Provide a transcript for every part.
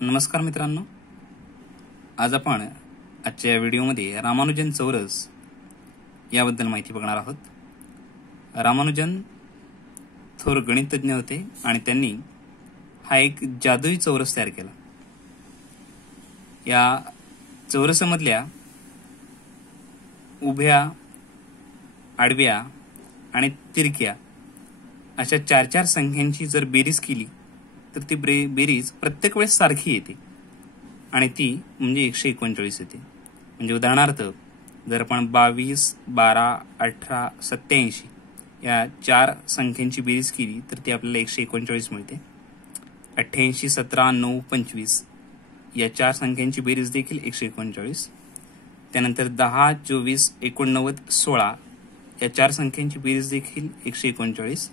नमस्कार मित्रांनो, आज आपण आजच्या व्हिडिओमध्ये रामानुजन चौरस याबद्दल माहिती बघणार आहोत. रामानुजन थोर गणितज्ञ होते आणि त्यांनी हा एक जादुई चौरस तयार केला. या चौरसामधल्या उभ्या, आडव्या आणि तिरक्या अशा चार संख्यांची जर बेरीज केली तर ती बेरीज प्रत्येक वेळेस सारखी येते आणि ती म्हणजे 139 येते. म्हणजे उदाहरणार्थ जर आपण 22, 12, 18, 87 या चार संख्यांची बेरीज केली तर ती आपल्याला 139 मिळते. 88, 17, 9, 25 या चार संख्यांची बेरीज देखील 139. त्यानंतर 10, 24, 89, 16 या चार संख्यांची बेरीज देखील 139.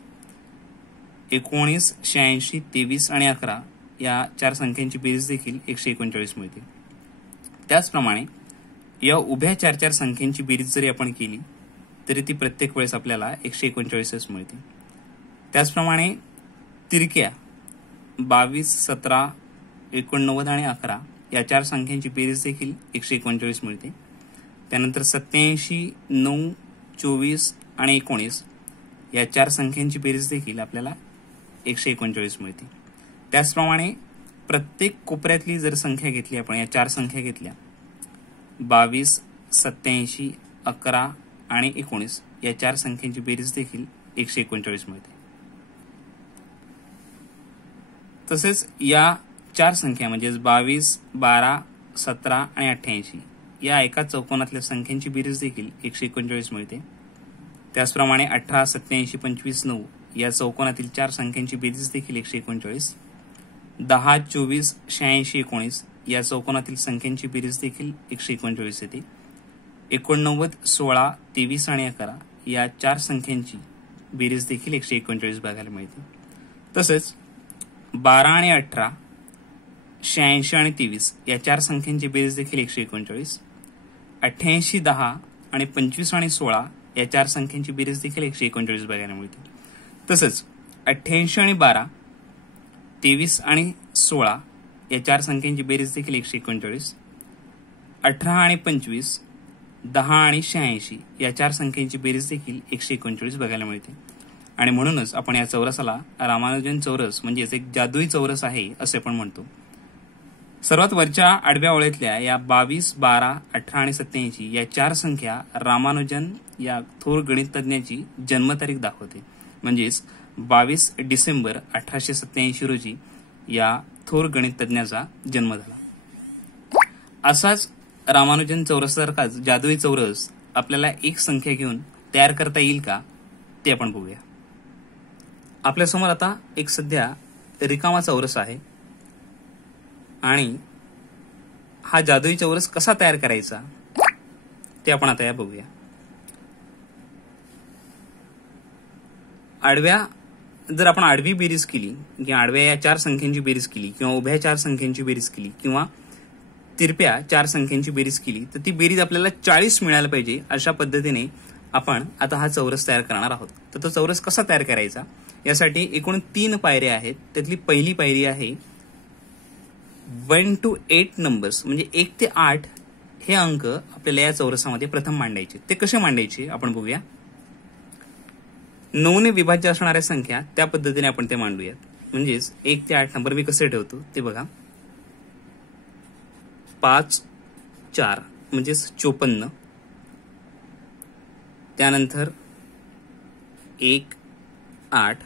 19, 86, 23 आणि 11 या चार संख्यांची बेरीज देखील 139 मिळते. त्याचप्रमाणे या उभ्या चार संख्यांची बेरीज जरी आपण केली तरी ती प्रत्येक वेळेस आपल्याला 139च मिळते. त्याचप्रमाणे तिरक्या 22, 17, 89 आणि 11 या चार संख्यांची बेरीज देखील 139 मिळते. त्यानंतर 87, 9, 24 आणि 19 या चार संख्यांची बेरीज देखील आपल्याला 139 मिळते. त्याचप्रमाणे प्रत्येक कोपऱ्यातली जर संख्या घेतली आपण, या चार संख्या घेतल्या 22, 87, 11 आणि 19 या चार संख्यांची बेरीज देखील 139 मिळते. तसेच या चार संख्या म्हणजे 22, 12, 17 आणि 88 या एका चौकोनातल्या संख्यांची बेरीज देखील 139 मिळते. त्याचप्रमाणे 18, 87, 25, 9 या चौकोनातील चार संख्यांची बेरीज देखील 139. 10, 24, 86, 19 या चौकोनातील संख्यांची बेरीज देखील 139 येते. 89, 16, 23 आणि 11 या चार संख्यांची बेरीज देखील 139 बघायला मिळते. तसेच 12 आणि 18, 86 आणि 23 या चार संख्यांची बेरीज देखील 139. 88, 10 आणि 25 आणि 16 या चार संख्यांची बेरीज देखील 139 बघायला मिळते. तसंच 88 आणि 12, 23 आणि 16 या चार संख्यांची बेरीज देखील 139. 18 आणि 25, 10 आणि 86 या चार संख्यांची बेरीज देखील 139 बघायला मिळते. आणि म्हणूनच आपण या चौरसाला रामानुजन चौरस म्हणजेच एक जादुई चौरस आहे असे पण म्हणतो. सर्वात वरच्या आडव्या ओळीतल्या या 22, 12, 18 आणि 87 या चार संख्या रामानुजन या थोर गणितज्ञाची जन्मतारीख दाखवते. म्हणजेच 22 डिसेंबर 1887 रोजी या थोर गणितज्ञाचा जन्म झाला. असाच रामानुजन चौरसासारखाच जादुई चौरस आपल्याला एक संख्या घेऊन तयार करता येईल का ते आपण बघूया. आपल्यासमोर आता एक सध्या रिकामा चौरस आहे आणि हा जादुई चौरस कसा तयार करायचा ते आपण आता या बघूया. आडव्या जर आपण आडवी बेरीज केली किंवा आडव्या या चार संख्यांची बेरीज केली किंवा उभ्या चार संख्यांची बेरीज केली किंवा तिरप्या चार संख्यांची बेरीज केली तर ती बेरीज आपल्याला 40 मिळायला पाहिजे. अशा पद्धतीने आपण आता हा चौरस तयार करणार आहोत. तर तो चौरस कसा तयार करायचा यासाठी एकूण 3 पायऱ्या आहेत. त्यातली पहिली पायरी आहे 1 to 8 नंबर्स, म्हणजे 1 ते 8 हे अंक आपल्याला या चौरसामध्ये प्रथम मांडायचे. ते कसे मांडायचे आपण बघूया. 9 ने विभाज्य असणाऱ्या संख्या त्या पद्धतीने आपण ते मांडूयात. म्हणजेच 1 ते 8 नंबर मी कसे ठेवतो ते बघा. 5, 4 म्हणजेच 54. त्यानंतर 1, 8,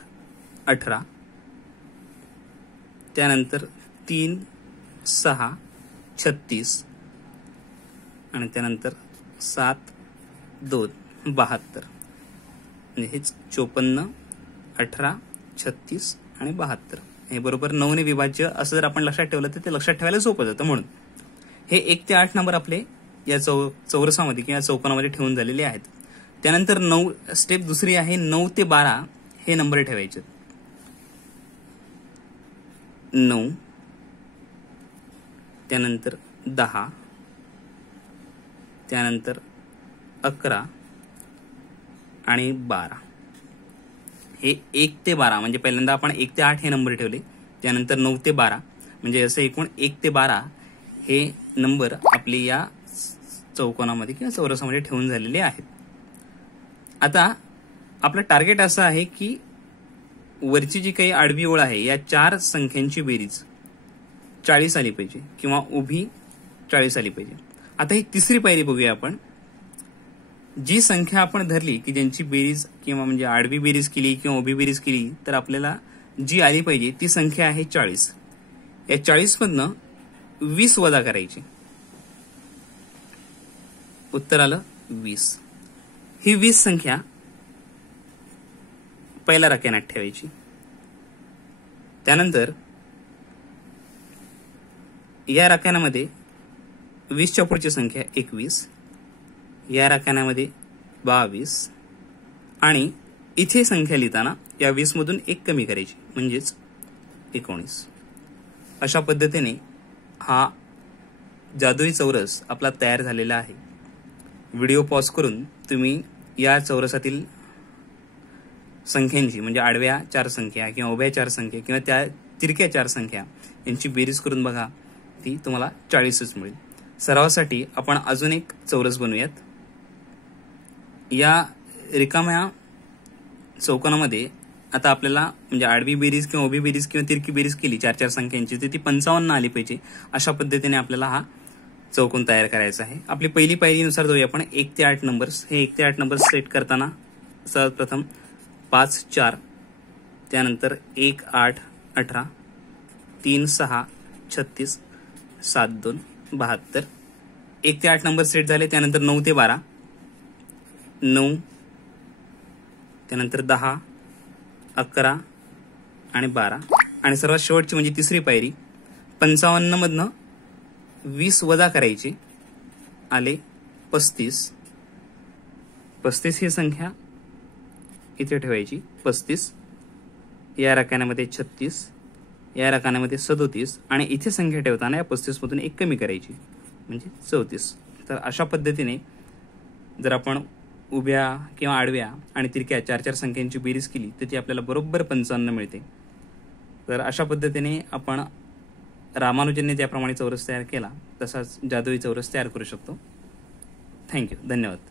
18. त्यानंतर 3, 6, 36 आणि त्यानंतर 7, 2, 72. म्हणजे हेच 54, 18, 36 आणि 72 हे बरोबर 9 ने विभाज्य असं जर आपण लक्षात ठेवलं तर ते लक्षात ठेवायला सोपं जातं. म्हणून हे 1 ते 8 नंबर आपले या चौरसामध्ये किंवा चौकोनामध्ये ठेवून झालेले आहेत. त्यानंतर 9 स्टेप दुसरी आहे 9 ते 12 हे नंबर ठेवायचे. 9 त्यानंतर 10 त्यानंतर 11 आणि 12 हे 1 ते 12 म्हणजे पहिल्यांदा आपण 1 ते 8 हे नंबर ठेवले, त्यानंतर 9 ते 12, म्हणजे असं एकूण 1 ते 12 हे नंबर आपले या चौकोनामध्ये किंवा चौरसामध्ये ठेवून झालेले आहेत. आता आपलं टार्गेट असं आहे की वरची जी काही आडवी ओळ आहे या 4 संख्यांची बेरीज 40 आली पाहिजे किंवा उभी 40 आली पाहिजे. आता ही तिसरी पायरी बघूया आपण. जी संख्या आपण धरली की ज्यांची बेरीज किंवा म्हणजे आडवी बेरीज केली किंवा उभी बेरीज केली तर आपल्याला जी आली पाहिजे ती संख्या आहे 40. या 40 मधनं 20 वजा करायची. उत्तर आलं 20. ही 20 संख्या पहिल्या राख्यानात ठेवायची. त्यानंतर या राख्यानामध्ये 20च्या पुढची संख्या 21, या राख्यानामध्ये 22 आणि इथे संख्या लिहिताना या 20 मधून 1 कमी करायची म्हणजेच 19. अशा पद्धतीने हा जादुई चौरस आपला तयार झालेला आहे. व्हिडिओ पॉज करून तुम्ही या चौरसातील संख्यांची म्हणजे आडव्या 4 संख्या किंवा उभ्या 4 संख्या किंवा त्या तिरक्या 4 संख्या यांची बेरीज करून बघा, ती तुम्हाला 40च मिळेल. सरावासाठी आपण अजून एक चौरस बनवूयात. या रिकाम्या चौकोनामध्ये आता आपल्याला म्हणजे आडवी बेरीज किंवा उभी बेरीज किंवा तिरकी बेरीज केली 4 संख्यांची तर ती 55 आली पाहिजे. अशा पद्धतीने आपल्याला हा चौकोन तयार करायचा आहे. आपली पहिली पायरीनुसार जाऊया आपण. 1 ते 8 नंबर्स. हे 1 ते 8 नंबर्स सेट करताना सर्वप्रथम 5 4, त्यानंतर 1 8 18, 3 6 36, 7 2 72. 1 ते 8 नंबर सेट झाले. त्यानंतर 9 ते 12, 9, त्यानंतर 10, 11 आणि 12 आणि सर्वात शेवटची म्हणजे तिसरी पायरी 55 मधनं 20 वजा करायची, आले 35. 35 ही संख्या इथे ठेवायची. 35 या राख्यामध्ये 36, या राख्यामध्ये 37 आणि इथे संख्या ठेवताना या 35 मधून 1 कमी करायची म्हणजे 34. तर अशा पद्धतीने जर आपण उभ्या किंवा आडव्या आणि तिरक्या 4 संख्यांची बेरीज केली तर ती आपल्याला बरोबर 55 मिळते. तर अशा पद्धतीने आपण रामानुजनने ज्याप्रमाणे चौरस तयार केला तसाच जादुई चौरस तयार करू शकतो. थँक्यू. धन्यवाद.